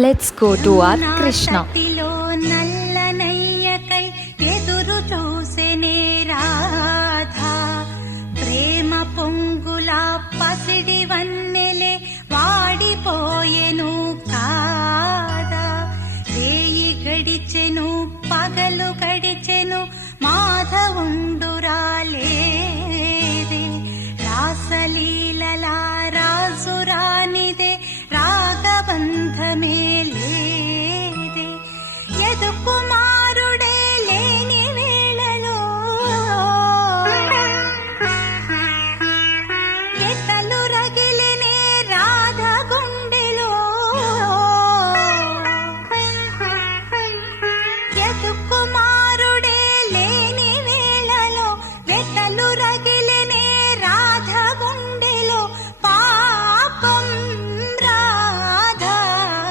Let's go to our Krishna. నల్లనయ్యకై ఎదురు చూసెనే రాధా, ప్రేమ పొంగుల పసిడి వన్నెలే వాడిపోయెను కాదా. రేయి గడిచెను పగలు గడిచెను మాధవుండు